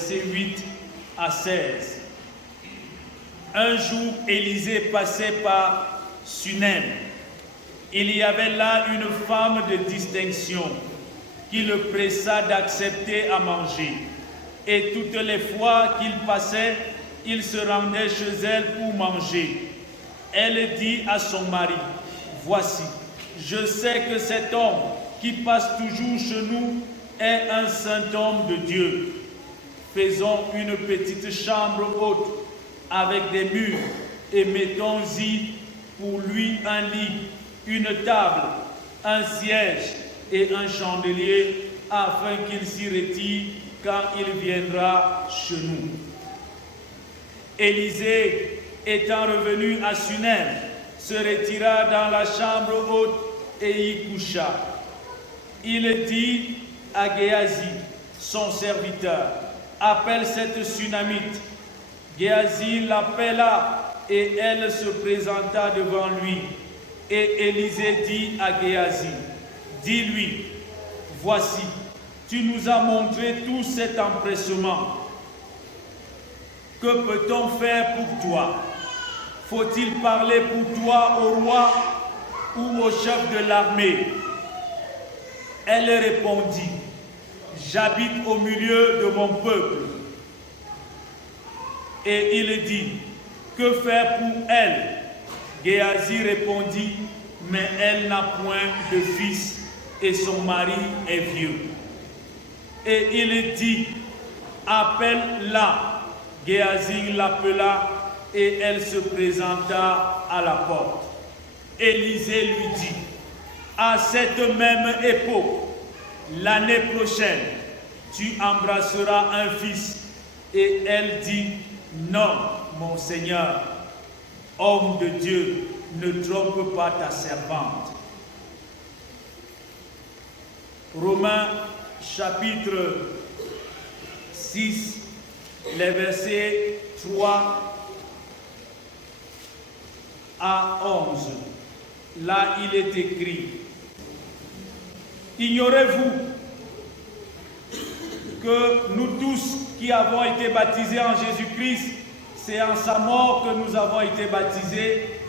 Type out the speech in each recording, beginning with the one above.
versets 8 à 16. Un jour, Élisée passait par Sunem. Il y avait là une femme de distinction qui le pressa d'accepter à manger. Et toutes les fois qu'il passait, il se rendait chez elle pour manger. Elle dit à son mari, « Voici, je sais que cet homme qui passe toujours chez nous est un saint homme de Dieu. Faisons une petite chambre haute avec des murs et mettons-y pour lui un lit, une table, un siège et un chandelier afin qu'il s'y retire quand il viendra chez nous. » Élisée, étant revenu à Sunem, se retira dans la chambre haute et y coucha. Il dit à Géasi, son serviteur, « Appelle cette Sunamite. » Géasi l'appela et elle se présenta devant lui. Et Élisée dit à Géasi, « Dis-lui, voici, tu nous as montré tout cet empressement. Que peut-on faire pour toi? Faut-il parler pour toi au roi ou au chef de l'armée? » Elle répondit, « J'habite au milieu de mon peuple. » Et il dit, « Que faire pour elle? » Géasi répondit, « Mais elle n'a point de fils et son mari est vieux. » Et il dit, « Appelle-la. » Géasi l'appela et elle se présenta à la porte. Élisée lui dit, « À cette même époque, l'année prochaine, tu embrasseras un fils. » Et elle dit, « Non, mon Seigneur, homme de Dieu, ne trompe pas ta servante. » Romains chapitre 6, les versets 3 à 11. Là, il est écrit, « Ignorez-vous que nous tous qui avons été baptisés en Jésus-Christ, c'est en sa mort que nous avons été baptisés.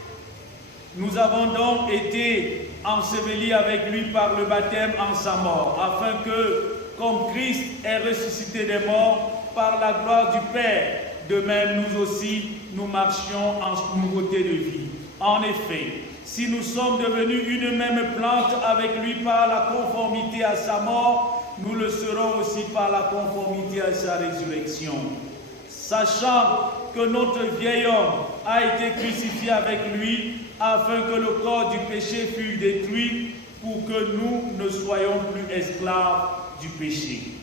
Nous avons donc été ensevelis avec lui par le baptême en sa mort, afin que, comme Christ est ressuscité des morts par la gloire du Père, de même nous aussi, nous marchions en nouveauté de vie. En effet, si nous sommes devenus une même plante avec lui par la conformité à sa mort, nous le serons aussi par la conformité à sa résurrection. Sachant que notre vieil homme a été crucifié avec lui, afin que le corps du péché fût détruit, pour que nous ne soyons plus esclaves du péché.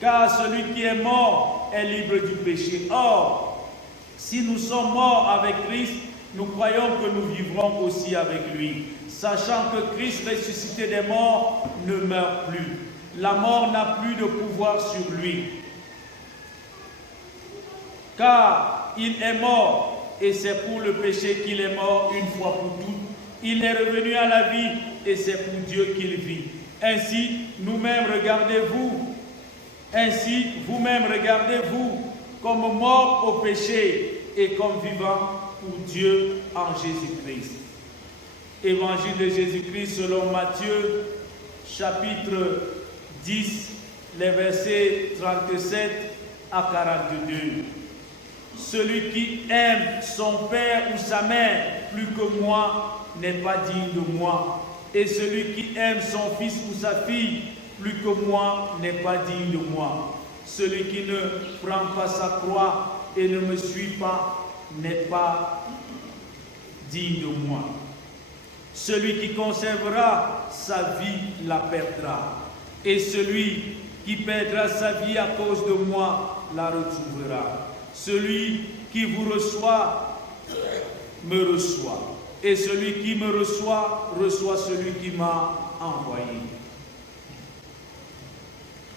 Car celui qui est mort est libre du péché. Or, si nous sommes morts avec Christ, nous croyons que nous vivrons aussi avec lui, sachant que Christ ressuscité des morts ne meurt plus. La mort n'a plus de pouvoir sur lui. Car il est mort, et c'est pour le péché qu'il est mort une fois pour toutes. Il est revenu à la vie, et c'est pour Dieu qu'il vit. Ainsi, vous-même regardez-vous comme morts au péché et comme vivants pour Dieu en Jésus-Christ. Évangile de Jésus-Christ selon Matthieu, chapitre 10, les versets 37 à 42. Celui qui aime son père ou sa mère plus que moi n'est pas digne de moi. Et celui qui aime son fils ou sa fille plus que moi n'est pas digne de moi. Celui qui ne prend pas sa croix et ne me suit pas n'est pas digne de moi. Celui qui conservera sa vie la perdra. Et celui qui perdra sa vie à cause de moi la retrouvera. Celui qui vous reçoit, me reçoit. Et celui qui me reçoit, reçoit celui qui m'a envoyé.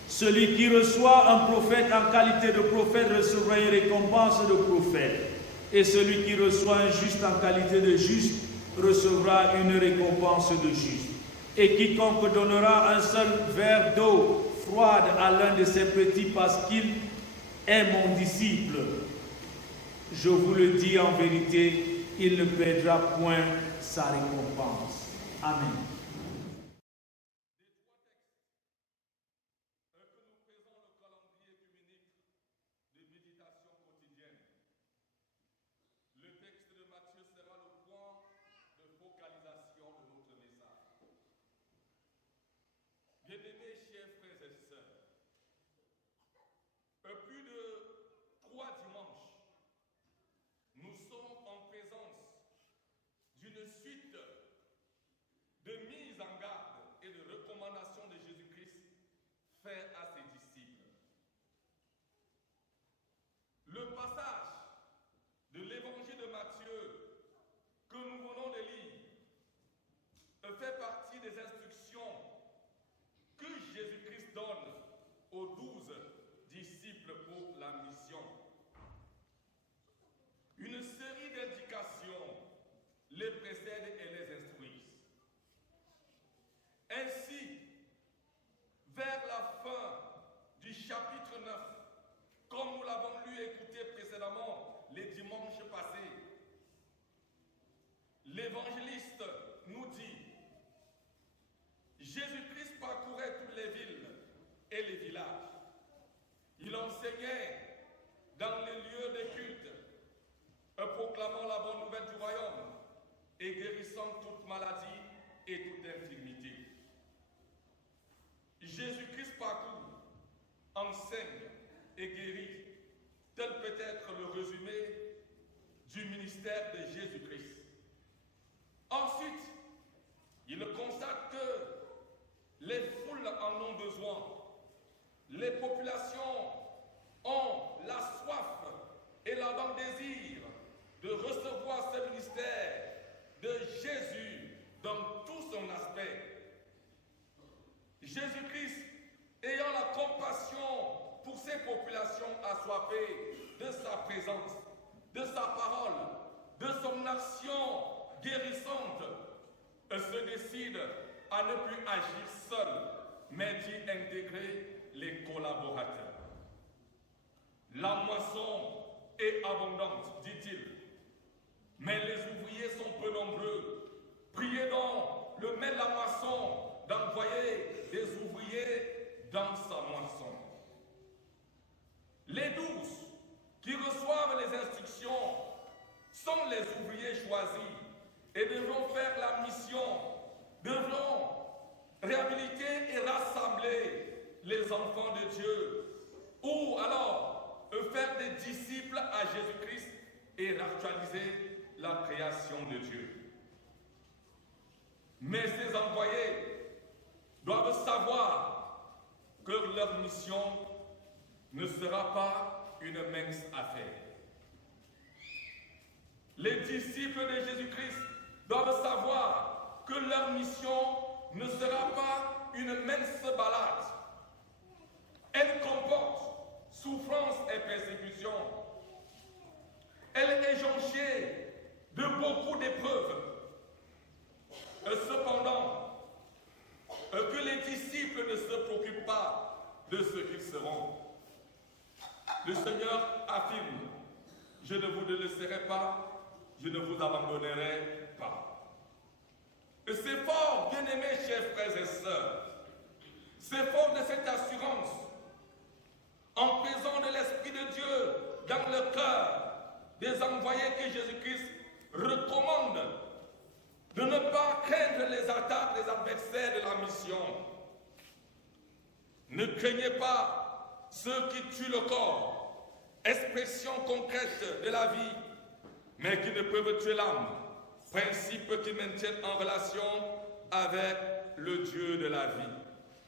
Celui qui reçoit un prophète en qualité de prophète recevra une récompense de prophète. Et celui qui reçoit un juste en qualité de juste recevra une récompense de juste. Et quiconque donnera un seul verre d'eau froide à l'un de ses petits parce qu'il est mon disciple, je vous le dis en vérité, il ne perdra point sa récompense. Amen. Bien-aimés, chers frères et sœurs, plus de 3 dimanches, nous sommes en présence d'une suite de mises en garde et de recommandations de Jésus-Christ faites à ses disciples. Le passage de l'évangile de Matthieu que nous venons de lire fait partie des instructions que Jésus-Christ donne aux 12 disciples pour la mission. Une série d'indications les précèdent et les instruisent. Ainsi, vers la fin du chapitre 9, comme nous l'avons lu et écouté précédemment les dimanches passés, l'évangéliste nous dit: Jésus-Christ parcourait toutes les villes et les villages. Il enseignait dans les lieux de culte, proclamant la bonne nouvelle du royaume et guérissant toute maladie et toute infirmité. Jésus-Christ parcourt, enseigne et guérit. Tel peut être le résumé du ministère de Jésus-Christ. Ensuite, il constate que les foules en ont besoin. Les populations ont la soif et l'ardent désir de recevoir ce ministère de Jésus dans tout son aspect. Jésus-Christ, ayant la compassion pour ces populations assoiffées de sa présence, de sa parole, de son action guérissante, se décide à ne plus agir seul, mais d'y intégrer les collaborateurs. La moisson est abondante, dit-il, mais les ouvriers sont peu nombreux. Priez donc le maître de la moisson d'envoyer des ouvriers dans sa moisson. Les 12 qui reçoivent les instructions sont les ouvriers choisis et devront faire la mission, devront réhabiliter et rassembler les enfants de Dieu, ou alors faire des disciples à Jésus-Christ et actualiser la création de Dieu. Mais ces envoyés doivent savoir que leur mission ne sera pas une mince affaire. Les disciples de Jésus-Christ doivent savoir que leur mission ne sera pas une mince balade. Elle comporte souffrance et persécution. Elle est jonchée de beaucoup d'épreuves. Cependant, que les disciples ne se préoccupent pas de ce qu'ils seront. Le Seigneur affirme: je ne vous délaisserai pas, je ne vous abandonnerai pas. Et c'est fort, bien-aimés, chers frères et sœurs, c'est fort de cette assurance, en présence de l'Esprit de Dieu dans le cœur des envoyés que Jésus-Christ recommande de ne pas craindre les attaques des adversaires de la mission. Ne craignez pas ceux qui tuent le corps, expression concrète de la vie, mais qui ne peuvent tuer l'âme, principe qui maintiennent en relation avec le Dieu de la vie.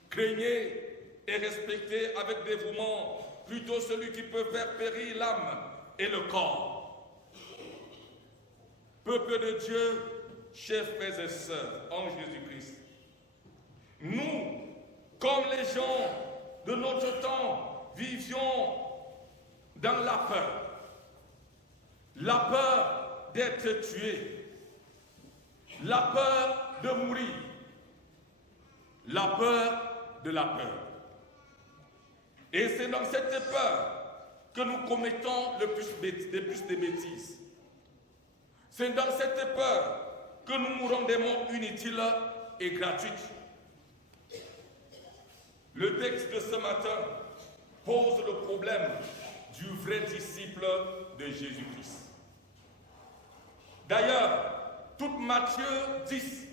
Craignez et respectez avec dévouement plutôt celui qui peut faire périr l'âme et le corps. Peuple de Dieu, chers frères et sœurs en Jésus-Christ, nous, comme les gens de notre temps, vivions dans la peur d'être tué, la peur de mourir, la peur de la peur. Et c'est dans cette peur que nous commettons le plus de bêtises. C'est dans cette peur que nous mourons des morts inutiles et gratuites. Le texte de ce matin pose le problème du vrai disciple de Jésus-Christ. D'ailleurs, tout Matthieu 10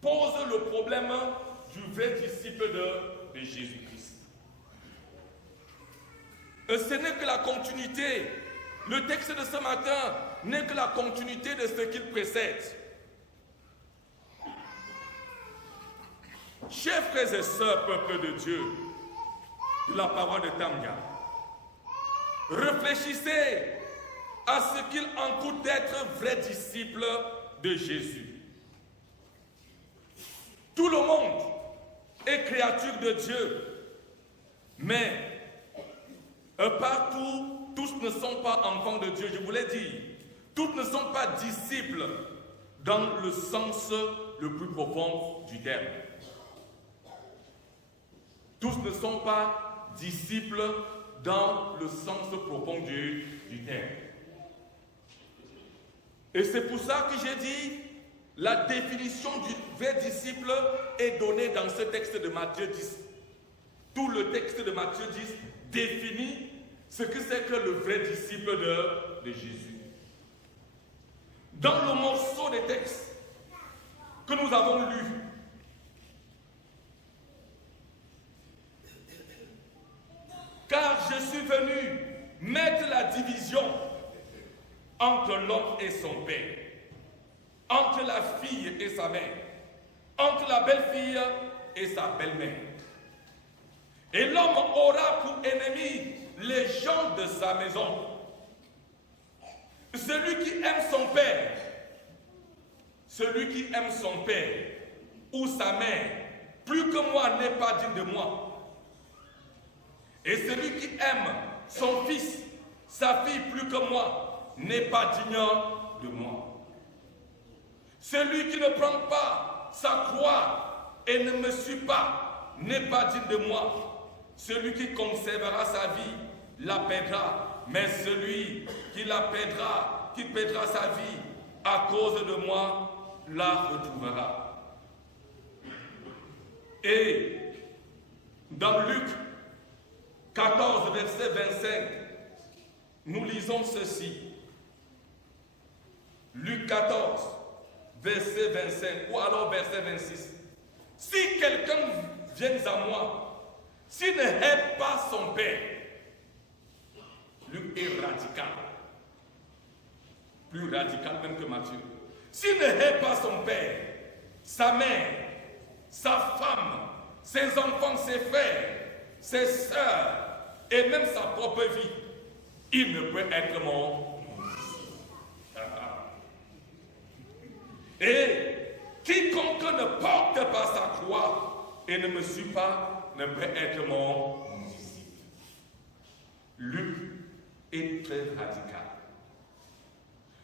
pose le problème du vrai disciple de Jésus-Christ. Ce n'est que la continuité. Le texte de ce matin n'est que la continuité de ce qu'il précède. Chers frères et sœurs, peuple de Dieu, de la parole de Tamga, réfléchissez à ce qu'il en coûte d'être vrai disciple de Jésus. Tout le monde est créature de Dieu, mais partout, tous ne sont pas enfants de Dieu. Je vous l'ai dit, tous ne sont pas disciples dans le sens le plus profond du terme. Tous ne sont pas disciples dans le sens profond du terme. Et c'est pour ça que j'ai dit, la définition du vrai disciple est donnée dans ce texte de Matthieu 10. Tout le texte de Matthieu 10 définit ce que c'est que le vrai disciple de Jésus. Dans le morceau des textes que nous avons lu, car je suis venu mettre la division entre l'homme et son père, entre la fille et sa mère, entre la belle-fille et sa belle-mère. Et l'homme aura pour ennemi les gens de sa maison. Celui qui aime son père, celui qui aime son père ou sa mère, plus que moi n'est pas digne de moi. Et celui qui aime son fils, sa fille plus que moi, n'est pas digne de moi. Celui qui ne prend pas sa croix et ne me suit pas, n'est pas digne de moi. Celui qui conservera sa vie, la perdra. Mais celui qui la perdra, qui perdra sa vie à cause de moi, la retrouvera. Et dans Luc 14, verset 25, nous lisons ceci. Luc 14, verset 25, ou alors verset 26. Si quelqu'un vient à moi, s'il ne hait pas son père, Luc est radical. Plus radical même que Matthieu. S'il ne hait pas son père, sa mère, sa femme, ses enfants, ses frères, ses sœurs, et même sa propre vie, il ne peut être mon disciple. Et quiconque ne porte pas sa croix et ne me suit pas, ne peut être mon disciple. Luc est très radical.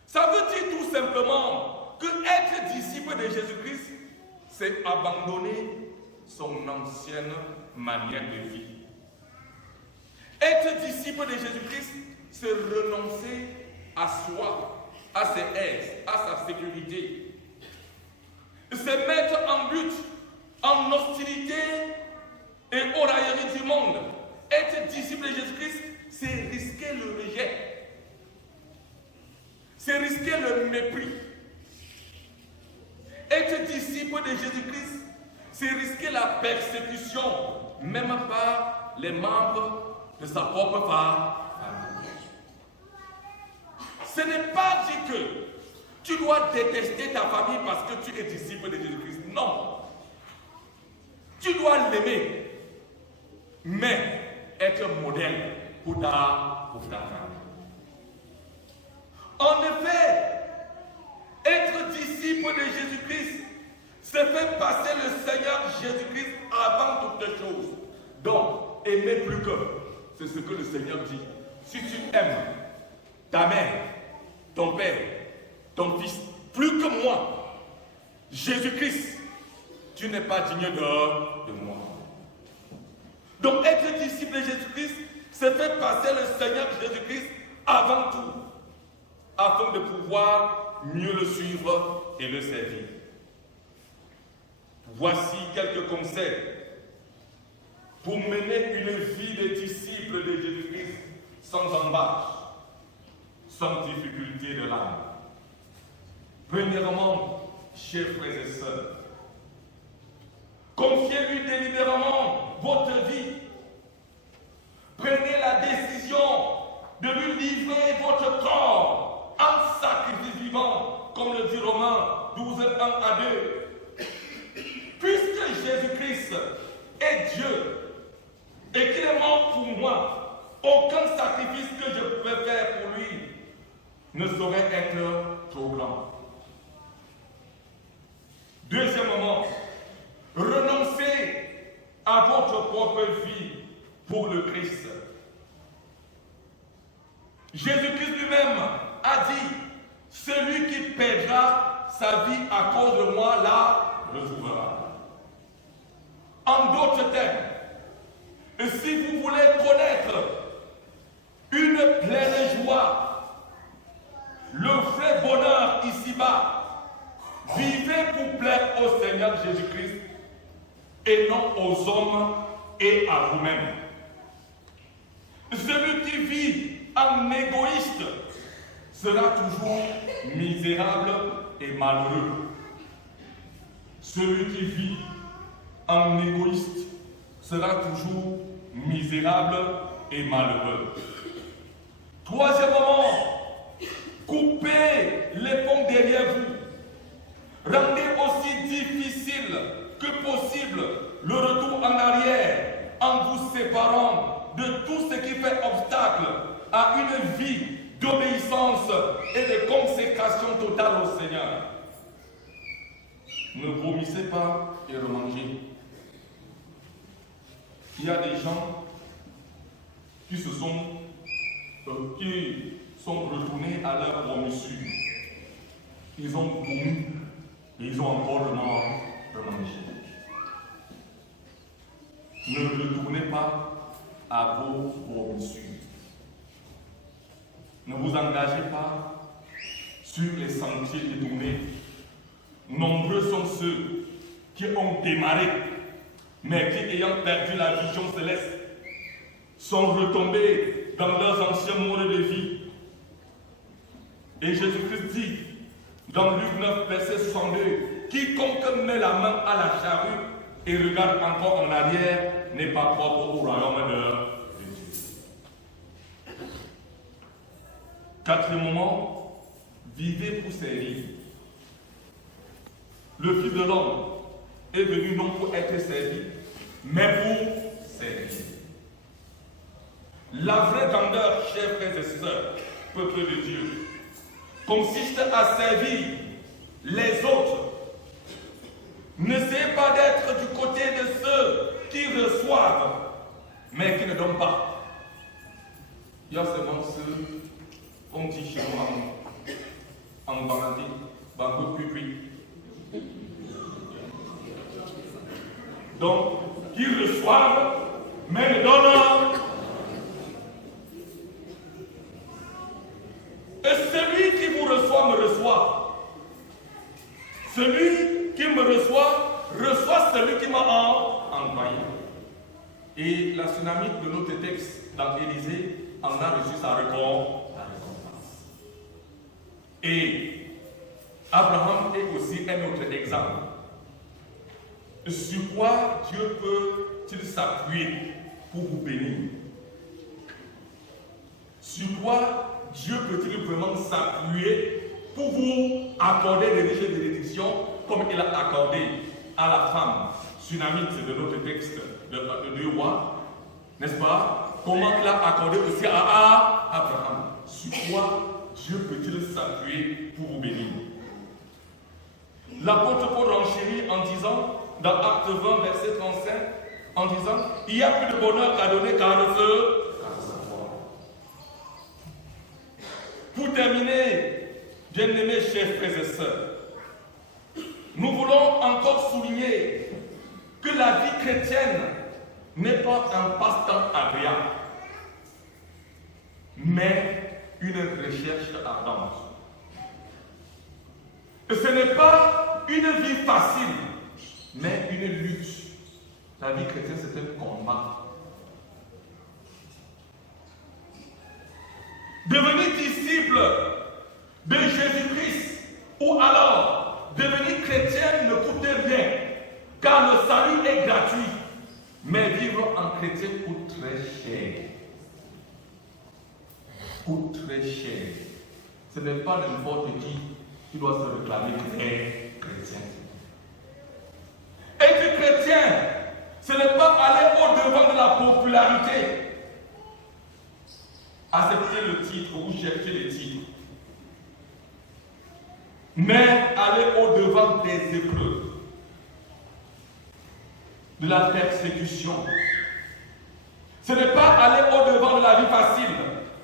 Ça veut dire tout simplement que être disciple de Jésus-Christ, c'est abandonner son ancienne manière de vie. Être disciple de Jésus-Christ, c'est renoncer à soi, à ses aises, à sa sécurité. Se mettre en lutte, en hostilité et au raillerie du monde. Être disciple de Jésus-Christ, c'est risquer le rejet. C'est risquer le mépris. Être disciple de Jésus-Christ, c'est risquer la persécution, même par les membres de sa propre famille. Ce n'est pas dit que tu dois détester ta famille parce que tu es disciple de Jésus-Christ. Non. Tu dois l'aimer, mais être modèle pour ta famille. En effet, être disciple de Jésus-Christ, c'est faire passer le Seigneur Jésus-Christ avant toutes choses. Donc, aimer plus que, c'est ce que le Seigneur dit. Si tu aimes ta mère, ton père, ton fils, plus que moi, Jésus-Christ, tu n'es pas digne de moi. Donc, être disciple de Jésus-Christ, c'est fait passer le Seigneur Jésus-Christ avant tout, afin de pouvoir mieux le suivre et le servir. Voici quelques conseils pour mener une vie de disciple de Jésus-Christ sans embâche, sans difficulté de l'âme. Premièrement, chers frères et sœurs, confiez-lui délibérément votre vie. Prenez la décision de lui livrer votre corps en sacrifice vivant, comme le dit Romains 12, 1 à 2. Puisque Jésus-Christ est Dieu et qu'il est mort pour moi, aucun sacrifice que je peux faire pour lui ne saurait être trop grand. Deuxièmement, renoncez à votre propre vie pour le Christ. Jésus-Christ lui-même a dit, celui qui perdra sa vie à cause de moi la retrouvera. En d'autres termes, si vous voulez connaître une pleine joie, le vrai bonheur ici-bas, vivez pour plaire au Seigneur Jésus-Christ et non aux hommes et à vous-même. Celui qui vit en égoïste sera toujours misérable et malheureux. Celui qui vit en égoïste sera toujours misérable et malheureux. Troisièmement, coupez les ponts derrière vous. Rendez aussi difficile que possible le retour en arrière en vous séparant de tout ce qui fait obstacle à une vie d'obéissance et de consécration totale au Seigneur. Ne vomissez pas et remangez. Il y a des gens qui sont retournés à leur vomissure. Ils ont vomi et ils ont encore remangé. Ne retournez pas à vos vomissures. Ne vous engagez pas sur les sentiers détournés. Nombreux sont ceux qui ont démarré, mais qui, ayant perdu la vision céleste, sont retombés dans leurs anciens modes de vie. Et Jésus-Christ dit, dans Luc 9, verset 62, quiconque met la main à la charrue et regarde encore en arrière n'est pas propre au royaume de Dieu. Quatrièmement, vivez pour servir. Le Fils de l'homme est venu non pour être servi, mais pour servir. La vraie grandeur, chers frères et sœurs, peuple de Dieu, consiste à servir les autres. N'essayez pas d'être du côté de ceux qui reçoivent, mais qui ne donnent pas. Il y a seulement ceux, on dit chez moi en Bangladesh, Bangou Pupui. Donc, qui reçoivent, mais ne donnent. Et celui qui vous reçoit me reçoit. Celui qui me reçoit, reçoit celui qui m'a envoyé. Et la tsunamite de notre texte dans Élysée en a reçu sa récompense. Et Abraham est aussi un autre exemple. Sur quoi Dieu peut-il s'appuyer pour vous bénir? Sur quoi Dieu peut-il vraiment s'appuyer pour vous accorder des riches bénédictions comme il a accordé à la femme tsunamite de notre texte de 2 rois, n'est-ce pas? Comment il a accordé aussi à Abraham? Sur quoi Dieu peut-il s'appuyer pour vous bénir? L'apôtre Paul renchérit en disant, dans Acte 20, verset 35, en disant, il n'y a plus de bonheur qu'à donner qu'à recevoir. Pour terminer, bien-aimés chers frères et sœurs, nous voulons encore souligner que la vie chrétienne n'est pas un passe-temps agréable. mais une recherche ardente. Et ce n'est pas une vie facile, mais une lutte. La vie chrétienne, c'est un combat. Devenir disciple de Jésus-Christ ou alors devenir chrétien ne coûte rien, car le salut est gratuit. Mais vivre en chrétien coûte très cher. Coûte très cher. Ce n'est pas n'importe qui doit se réclamer d'être chrétien. Être chrétien, ce n'est pas aller au-devant de la popularité. Accepter le titre ou chercher les titres. Mais aller au-devant des épreuves, de la persécution. Ce n'est pas aller au-devant de la vie facile,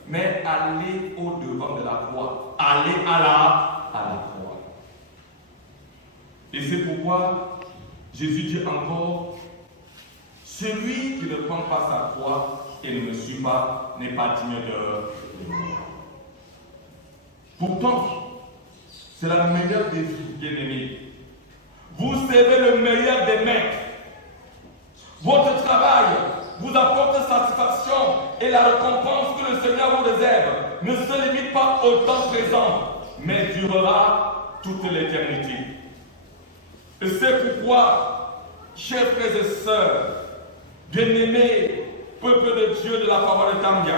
mais aller au-devant de la croix. Aller à la croix. Et c'est pourquoi Jésus dit encore, celui qui ne prend pas sa croix et ne me suit pas n'est pas digne de moi. Pourtant, c'est la meilleure des vies, bien-aimés. Vous servez le meilleur des maîtres. Votre travail vous apporte satisfaction et la récompense que le Seigneur vous réserve ne se limite pas au temps présent, mais durera toute l'éternité. Et c'est pourquoi, chers frères et sœurs, bien-aimés, peuple de Dieu de la parole de Tambia,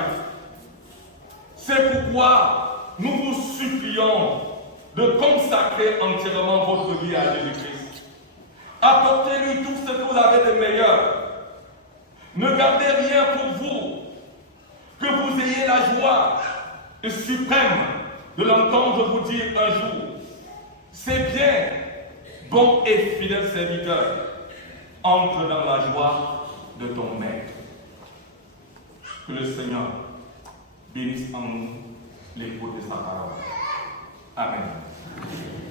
c'est pourquoi nous vous supplions de consacrer entièrement votre vie à Jésus-Christ. Apportez-lui tout ce que vous avez de meilleur. Ne gardez rien pour vous. Que vous ayez la joie suprême de l'entendre vous dire un jour, c'est bien, bon et fidèle serviteur, entre dans la joie de ton maître. Que le Seigneur bénisse en nous l'écoute de sa parole. Amen.